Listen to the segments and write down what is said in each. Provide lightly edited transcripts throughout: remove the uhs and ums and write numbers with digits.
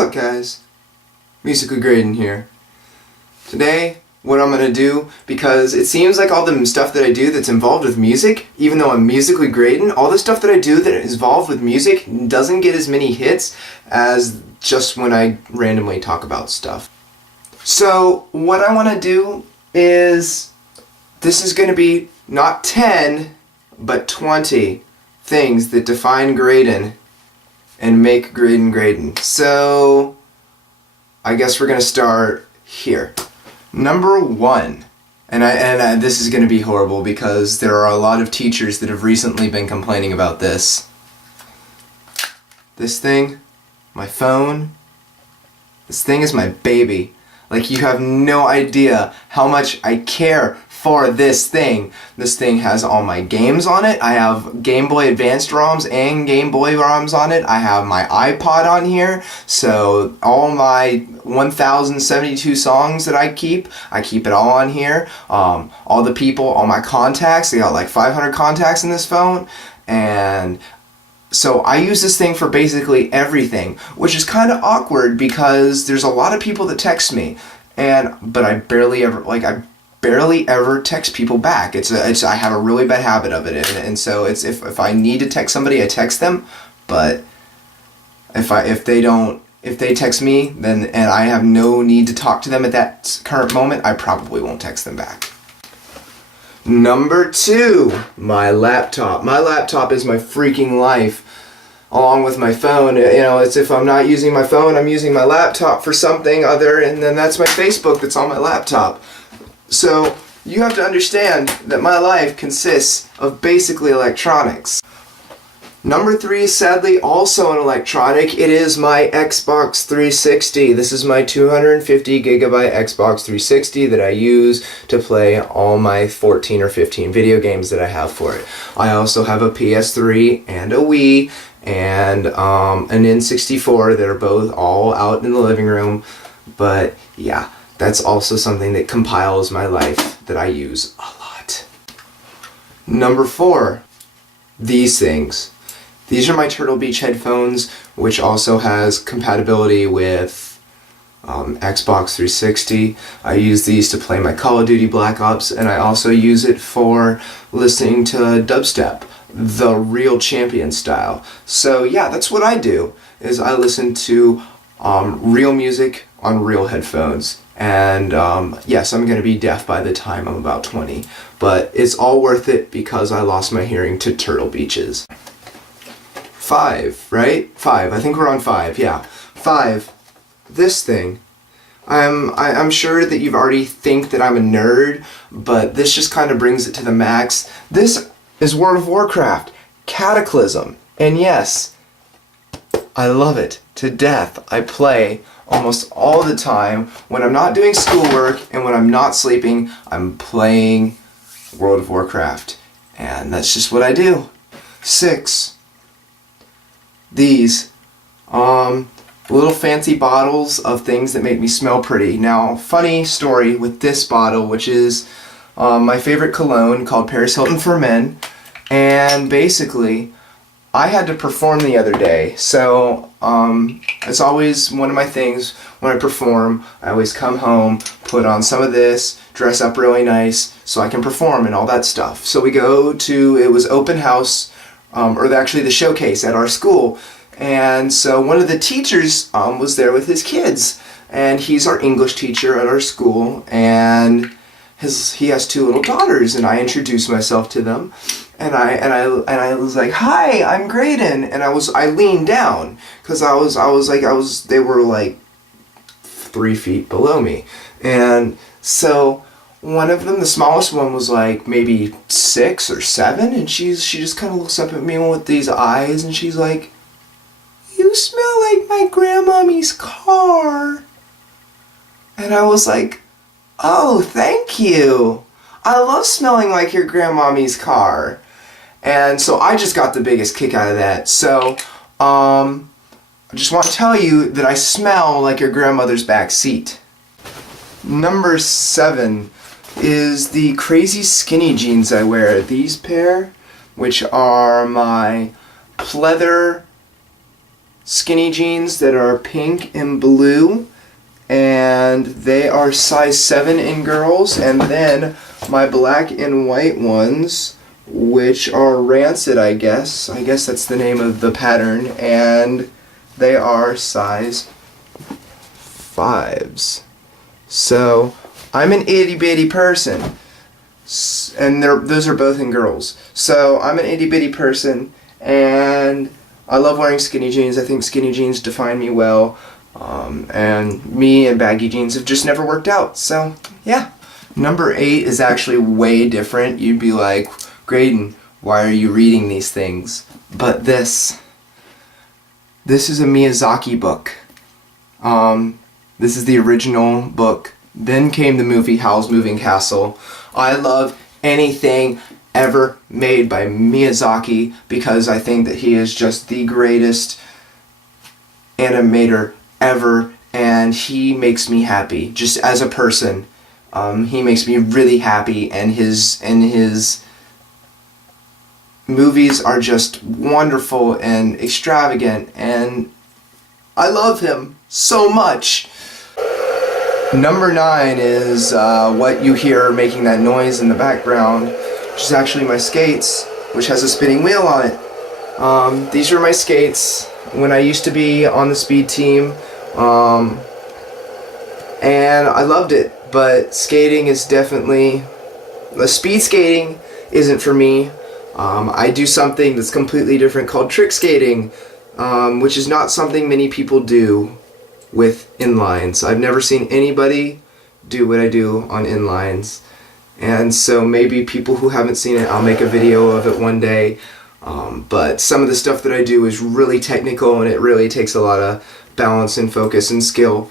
up, guys? Musically Graydon here. Today, what I'm gonna do, because it seems like all the stuff that I do that's involved with music, even though I'm Musically Graydon, all the stuff that I do that is involved with music doesn't get as many hits as just when I randomly talk about stuff. So, what I want to do is, this is gonna be not 10, but 20 things that define Graydon and make Graydon Graydon. So, I guess we're gonna start here. Number 1, and this is gonna be horrible because there are a lot of teachers that have recently been complaining about this. This thing, my phone, this thing is my baby. Like, you have no idea how much I care for this thing. This thing has all my games on it. I have Game Boy Advanced ROMs and Game Boy ROMs on it. I have my iPod on here. So all my 1072 songs that I keep it all on here. All the people, all my contacts, I got like 500 contacts in this phone. And so I use this thing for basically everything, which is kind of awkward because there's a lot of people that text me, but I barely ever text people back. I have a really bad habit of it, and so it's if I need to text somebody, I text them, but if they text me, then and I have no need to talk to them at that current moment, I probably won't text them back. Number 2, my laptop. My laptop is my freaking life, along with my phone. You know, it's if I'm not using my phone, I'm using my laptop for something other, and then that's my Facebook that's on my laptop. So, you have to understand that my life consists of basically electronics. Number 3 is sadly also an electronic. It is my Xbox 360. This is my 250 gigabyte Xbox 360 that I use to play all my 14 or 15 video games that I have for it. I also have a PS3 and a Wii and an N64 that are both all out in the living room. But yeah, that's also something that compiles my life that I use a lot. Number 4, these things. These are my Turtle Beach headphones, which also has compatibility with Xbox 360. I use these to play my Call of Duty Black Ops, and I also use it for listening to dubstep, the real champion style. So yeah, that's what I do, is I listen to real music on real headphones. And yes, I'm going to be deaf by the time I'm about 20, but it's all worth it because I lost my hearing to Turtle Beaches. 5, right? 5. I think we're on 5. Yeah. 5. This thing. I'm sure that you've already think that I'm a nerd, but this just kind of brings it to the max. This is World of Warcraft Cataclysm. And yes, I love it to death. I play almost all the time. When I'm not doing schoolwork and when I'm not sleeping, I'm playing World of Warcraft. And that's just what I do. 6. These little fancy bottles of things that make me smell pretty. Now, funny story with this bottle, which is my favorite cologne called Paris Hilton for Men, and basically I had to perform the other day, so it's always one of my things when I perform. I always come home, put on some of this, dress up really nice so I can perform and all that stuff. So we go to, it was open house, or actually the showcase at our school, and so one of the teachers was there with his kids, and he's our English teacher at our school, and he has 2 little daughters, and I introduced myself to them, and I was like, "Hi, I'm Graydon," and I leaned down because they were like 3 feet below me, and so one of them, the smallest one, was like maybe 6 or 7, and she just kind of looks up at me with these eyes, and she's like, "You smell like my grandmommy's car." And I was like, "Oh, thank you. I love smelling like your grandmommy's car." And so I just got the biggest kick out of that. So, I just want to tell you that I smell like your grandmother's back seat. Number 7 is the crazy skinny jeans I wear. These pair, which are my pleather skinny jeans that are pink and blue, and they are size 7 in girls, and then my black and white ones, which are rancid, I guess that's the name of the pattern, and they are size 5s. So I'm an itty bitty person, and those are both in girls. So I'm an itty bitty person, and I love wearing skinny jeans. I think skinny jeans define me well, and me and baggy jeans have just never worked out. So yeah. Number 8 is actually way different. You'd be like, Graydon, why are you reading these things? But this is a Miyazaki book. This is the original book. Then came the movie Howl's Moving Castle. I love anything ever made by Miyazaki because I think that he is just the greatest animator ever, and he makes me happy just as a person. He makes me really happy, and his movies are just wonderful and extravagant, and I love him so much. Number 9 is what you hear making that noise in the background, which is actually my skates, which has a spinning wheel on it. These are my skates when I used to be on the speed team, and I loved it, but skating is definitely, speed skating isn't for me. I do something that's completely different called trick skating, which is not something many people do with inlines. I've never seen anybody do what I do on inlines, and so maybe people who haven't seen it, I'll make a video of it one day, but some of the stuff that I do is really technical, and it really takes a lot of balance and focus and skill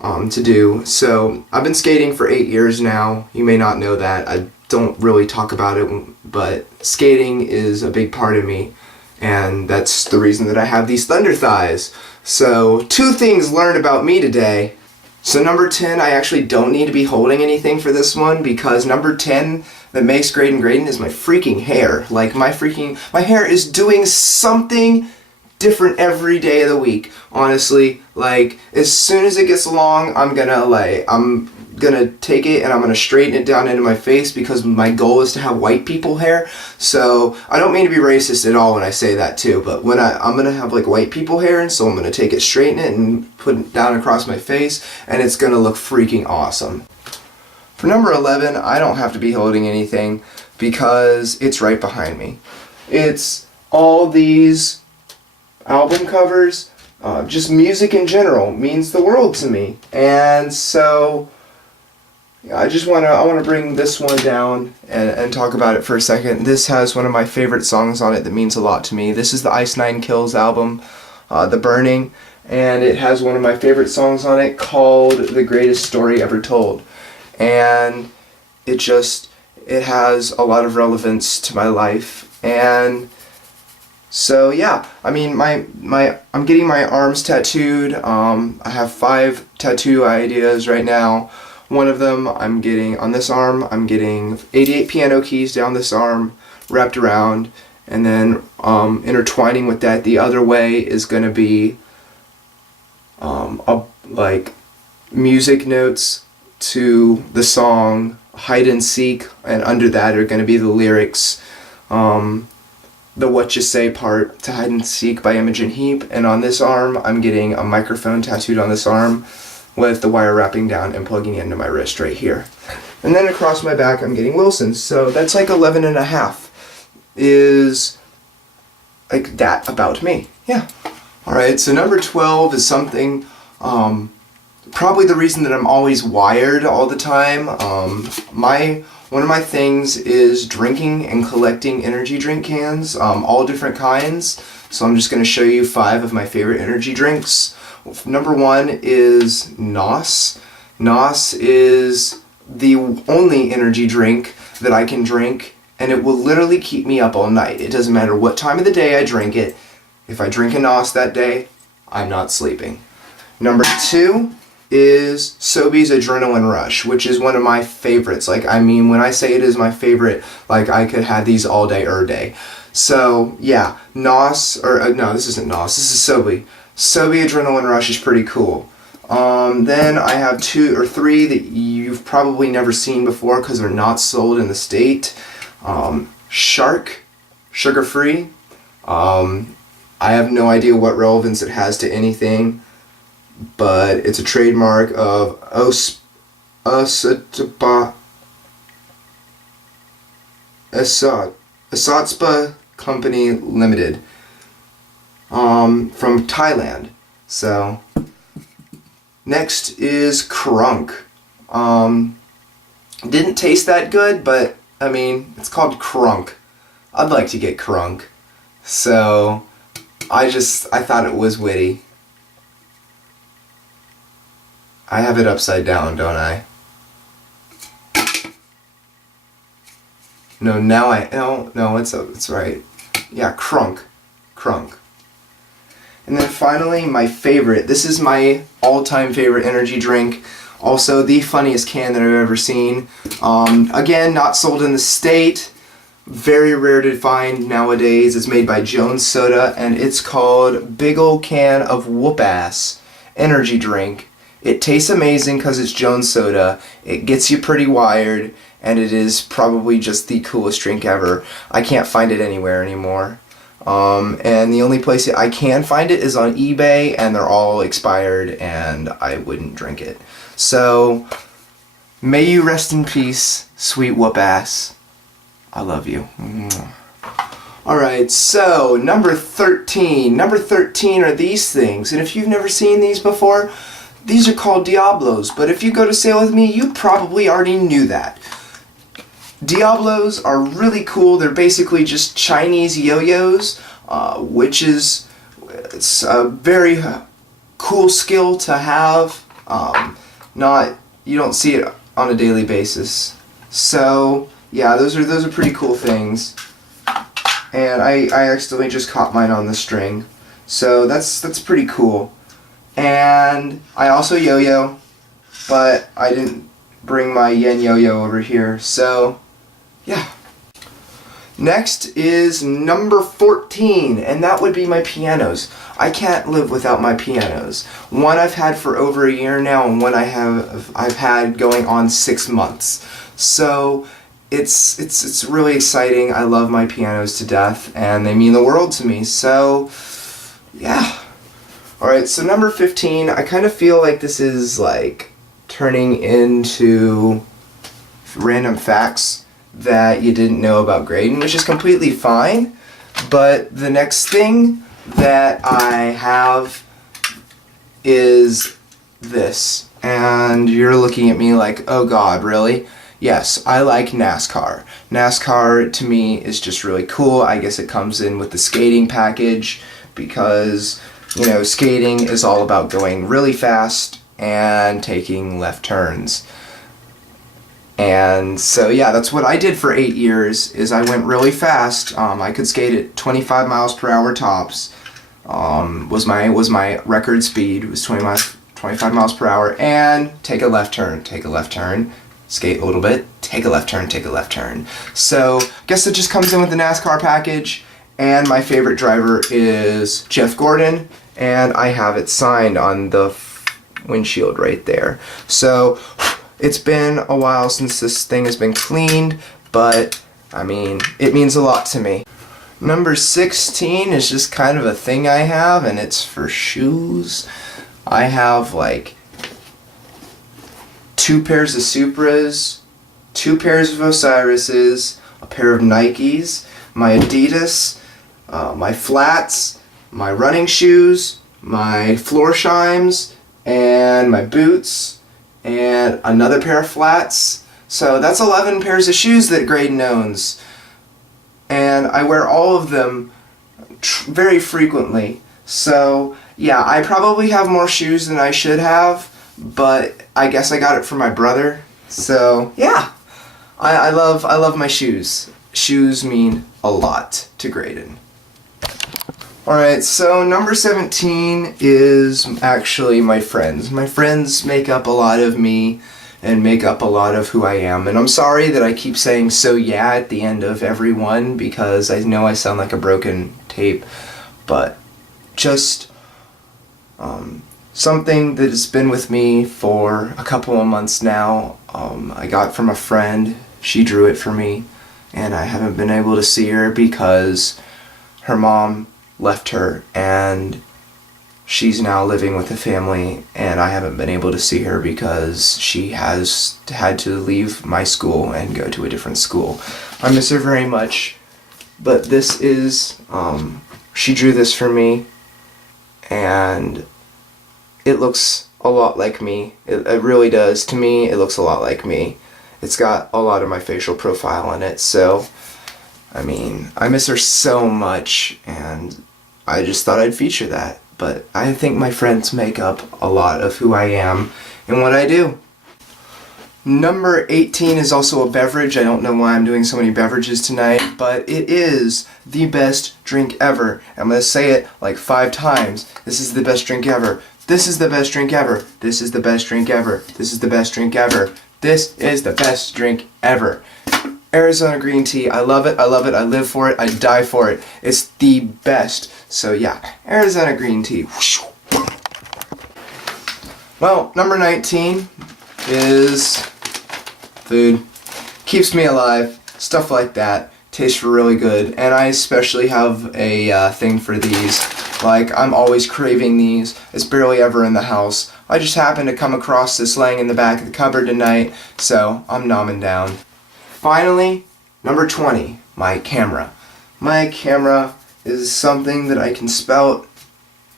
to do. So I've been skating for 8 years now. You may not know that. I don't really talk about it, but skating is a big part of me, and that's the reason that I have these thunder thighs. So 2 things learned about me today. So number 10, I actually don't need to be holding anything for this one, because number 10 that makes Graydon Graydon is my freaking hair. Like my hair is doing something different every day of the week. Honestly, like as soon as it gets long, I'm gonna take it and I'm gonna straighten it down into my face, because my goal is to have white people hair. So I don't mean to be racist at all when I say that too, but when I'm gonna have like white people hair, and so I'm gonna take it, straighten it, and put it down across my face, and it's gonna look freaking awesome. For number 11, I don't have to be holding anything because it's right behind me. It's all these album covers. Just music in general means the world to me, and so I want to bring this one down and talk about it for a second. This has one of my favorite songs on it that means a lot to me. This is the Ice Nine Kills album, The Burning, and it has one of my favorite songs on it called The Greatest Story Ever Told, and it has a lot of relevance to my life. And so yeah, I mean, I'm getting my arms tattooed. I have 5 tattoo ideas right now. One of them on this arm, I'm getting 88 piano keys down this arm, wrapped around, and then intertwining with that the other way is going to be like music notes to the song Hide and Seek, and under that are going to be the lyrics. The What You Say part to Hide and Seek by Imogen Heap, and on this arm I'm getting a microphone tattooed on this arm with the wire wrapping down and plugging into my wrist right here. And then across my back I'm getting Wilson's, so that's like 11 and a half is like that about me. Yeah. Alright, so number 12 is something, probably the reason that I'm always wired all the time. One of my things is drinking and collecting energy drink cans, all different kinds. So I'm just going to show you 5 of my favorite energy drinks. Number 1 is NOS. NOS is the only energy drink that I can drink, and it will literally keep me up all night. It doesn't matter what time of the day I drink it. If I drink a NOS that day, I'm not sleeping. Number 2 is Sobeys Adrenaline Rush, which is one of my favorites. Like, I mean, when I say it is my favorite, like, I could have these all day, day. So, yeah, NOS, no, this isn't NOS, this is Sobe. Sobe Adrenaline Rush is pretty cool. Then I have 2 or 3 that you've probably never seen before because they're not sold in the state. Shark, sugar-free. I have no idea what relevance it has to anything, but it's a trademark of Asatspa Company Limited, from Thailand. So next is Crunk. Didn't taste that good, but I mean, it's called Crunk. I'd like to get Crunk. So I thought it was witty. I have it upside down, don't I? No, no, it's right. Yeah, Crunk. And then finally, my favorite. This is my all-time favorite energy drink. Also, the funniest can that I've ever seen. Again, not sold in the state. Very rare to find nowadays. It's made by Jones Soda, and it's called Big Ol' Can of Whoop Ass Energy Drink. It tastes amazing because it's Jones Soda. It gets you pretty wired, and it is probably just the coolest drink ever. I can't find it anywhere anymore. And the only place I can find it is on eBay, and they're all expired, and I wouldn't drink it. So, may you rest in peace, sweet whoop ass. I love you. Alright, so number 13. Number 13 are these things, and if you've never seen these before, these are called Diablos, but if you go to Sail With Me, you probably already knew that. Diablos are really cool. They're basically just Chinese yo-yos, which is it's a very cool skill to have. You don't see it on a daily basis. So yeah, those are pretty cool things. And I accidentally just caught mine on the string, so that's pretty cool. And I also yo-yo, but I didn't bring my yen yo-yo over here, so yeah. Next is number 14, and that would be my pianos. I can't live without my pianos. One I've had for over a year now, and one I've had going on 6 months. So it's really exciting. I love my pianos to death, and they mean the world to me. So yeah. Alright, so number 15, I kind of feel like this is like turning into random facts that you didn't know about Graydon, which is completely fine. But the next thing that I have is this. And you're looking at me like, oh god, really? Yes, I like NASCAR. NASCAR to me is just really cool. I guess it comes in with the skating package because, you know, skating is all about going really fast and taking left turns. And so yeah, that's what I did for 8 years, is I went really fast. I could skate at 25 miles per hour tops. Was my record speed, was 25 miles per hour, and take a left turn, skate a little bit, take a left turn. So I guess it just comes in with the NASCAR package. And my favorite driver is Jeff Gordon, and I have it signed on the windshield right there. So it's been a while since this thing has been cleaned, but I mean, it means a lot to me. Number 16 is just kind of a thing I have, and it's for shoes. I have like 2 pairs of Supras, 2 pairs of Osiris's, a pair of Nikes, my Adidas, my flats, my running shoes, my Floorshimes, and my boots, and another pair of flats. So that's 11 pairs of shoes that Graydon owns. And I wear all of them very frequently. So yeah, I probably have more shoes than I should have, but I guess I got it from my brother. So yeah, I love my shoes. Shoes mean a lot to Graydon. Alright, so number 17 is actually my friends. My friends make up a lot of me and make up a lot of who I am. And I'm sorry that I keep saying so yeah at the end of every one, because I know I sound like a broken tape, but just Something that has been with me for a couple of months now. I got from a friend. She drew it for me, and I haven't been able to see her because her mom left her and she's now living with a family, and I haven't been able to see her because she has had to leave my school and go to a different school. I miss her very much, but this is, she drew this for me, and it looks a lot like me. It really does. To me, it looks a lot like me. It's got a lot of my facial profile in it, so, I mean, I miss her so much, and I just thought I'd feature that. But I think my friends make up a lot of who I am and what I do. Number 18 is also a beverage. I don't know why I'm doing so many beverages tonight, but it is the best drink ever. I'm going to say it like 5 times. This is the best drink ever. This is the best drink ever. This is the best drink ever. This is the best drink ever. This is the best drink ever. Arizona green tea. I love it. I love it. I live for it. I die for it. It's the best. So yeah, Arizona green tea. Well, number 19 is food. Keeps me alive. Stuff like that. Tastes really good. And I especially have a thing for these. Like, I'm always craving these. It's barely ever in the house. I just happened to come across this laying in the back of the cupboard tonight, so I'm nomming down. Finally, number 20, my camera. My camera is something that I can spout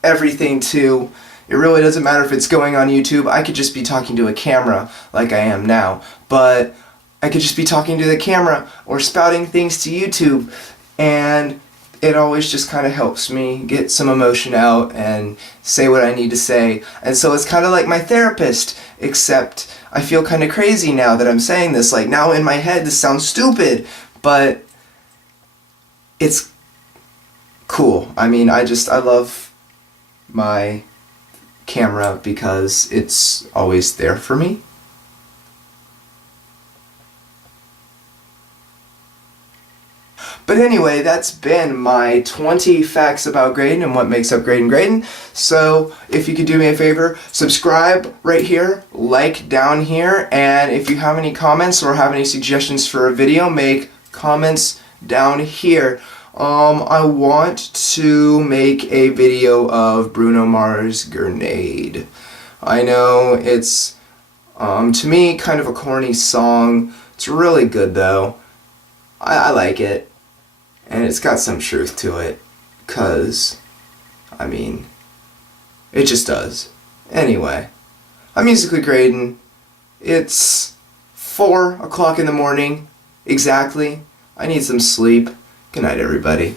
everything to. It really doesn't matter if it's going on YouTube. I could just be talking to a camera like I am now, but I could just be talking to the camera or spouting things to YouTube, and it always just kind of helps me get some emotion out and say what I need to say. And so it's kind of like my therapist, except I feel kind of crazy now that I'm saying this. Like, now in my head this sounds stupid, but it's cool. I mean, I love my camera because it's always there for me. But anyway, that's been my 20 facts about Graydon and what makes up Graydon. So if you could do me a favor, subscribe right here, like down here, and if you have any comments or have any suggestions for a video, make comments down here. I want to make a video of Bruno Mars' Grenade. I know it's, to me, kind of a corny song. It's really good though. I like it. And it's got some truth to it, 'cause, I mean, it just does. Anyway, I'm Musically Graydon. It's 4 o'clock in the morning, exactly. I need some sleep. Good night, everybody.